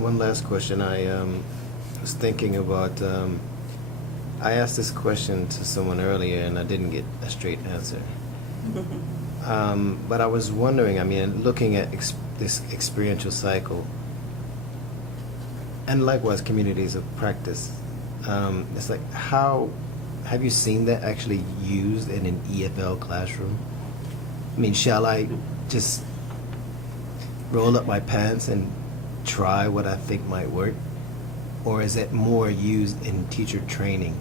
one last question. I was thinking about, I asked this question to someone earlier and I didn't get a straight answer. But I was wondering, I mean, looking at this experiential cycle, and likewise communities of practice, it's like, how have you seen that actually used in an EFL classroom? I mean, shall I just roll up my pants and try what I think might work? Or is it more used in teacher training?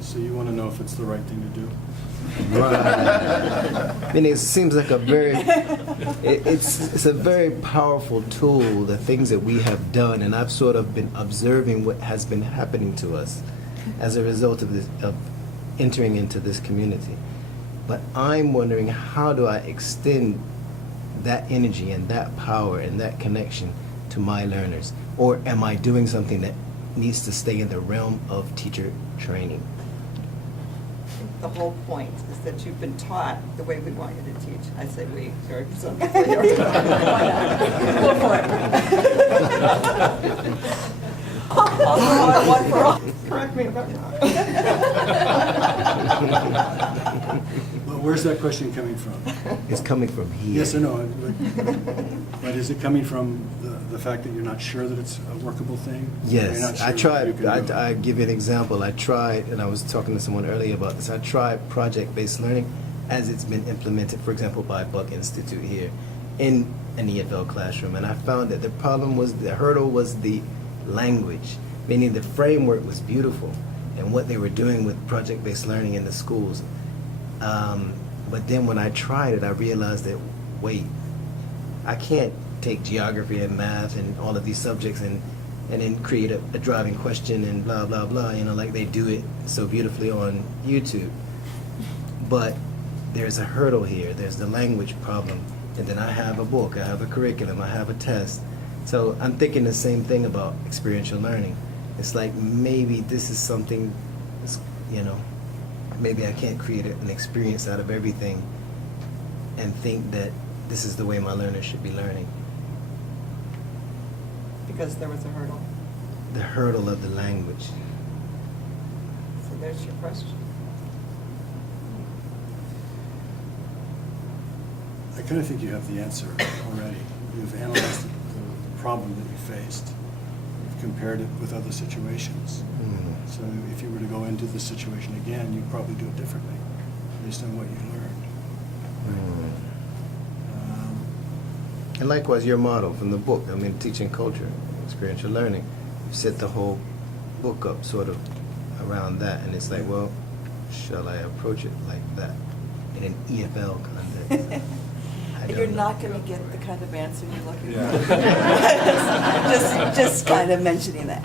So you want to know if it's the right thing to do? Right. I mean, it seems like a very, it's a very powerful tool, the things that we have done, and I've sort of been observing what has been happening to us as a result of this, of entering into this community. But I'm wondering, how do I extend that energy and that power and that connection to my learners? Or am I doing something that needs to stay in the realm of teacher training? The whole point is that you've been taught the way we want you to teach. I say we, sorry. So go for it. I'll one for all. Correct me if I'm wrong. Well, where's that question coming from? It's coming from here. Yes or no? But is it coming from the fact that you're not sure that it's a workable thing? You're not Yes, sure I that tried. you can do it? I give you an example. I tried, and I was talking to someone earlier about this. I tried project-based learning as it's been implemented, for example, by Buck Institute here in an EFL classroom, and I found that the problem was, the hurdle was the language, meaning the framework was beautiful and what they were doing with project-based learning in the schools. But then when I tried it, I realized that, wait, I can't take geography and math and all of these subjects and then create a driving question and blah, blah, blah, you know, like they do it so beautifully on YouTube. But there's a hurdle here. There's the language problem. And then I have a book, I have a curriculum, I have a test. So I'm thinking the same thing about experiential learning. It's like, maybe this is something, you know, maybe I can't create an experience out of everything and think that this is the way my learners should be learning. Because there was a hurdle. The hurdle of the language. So there's your question. I kind of think you have the answer already. You've analyzed the problem that you faced. You've compared it with other situations. So if you were to go into this situation again, you'd probably do it differently based on what you learned. And likewise, your model from the book, I mean, teaching culture, experiential learning, you set the whole book up sort of around that, and it's like, well, shall I approach it like that in an EFL context? I don't You're know. not going to get the kind of answer you're looking Yeah. for. Just kind of mentioning that.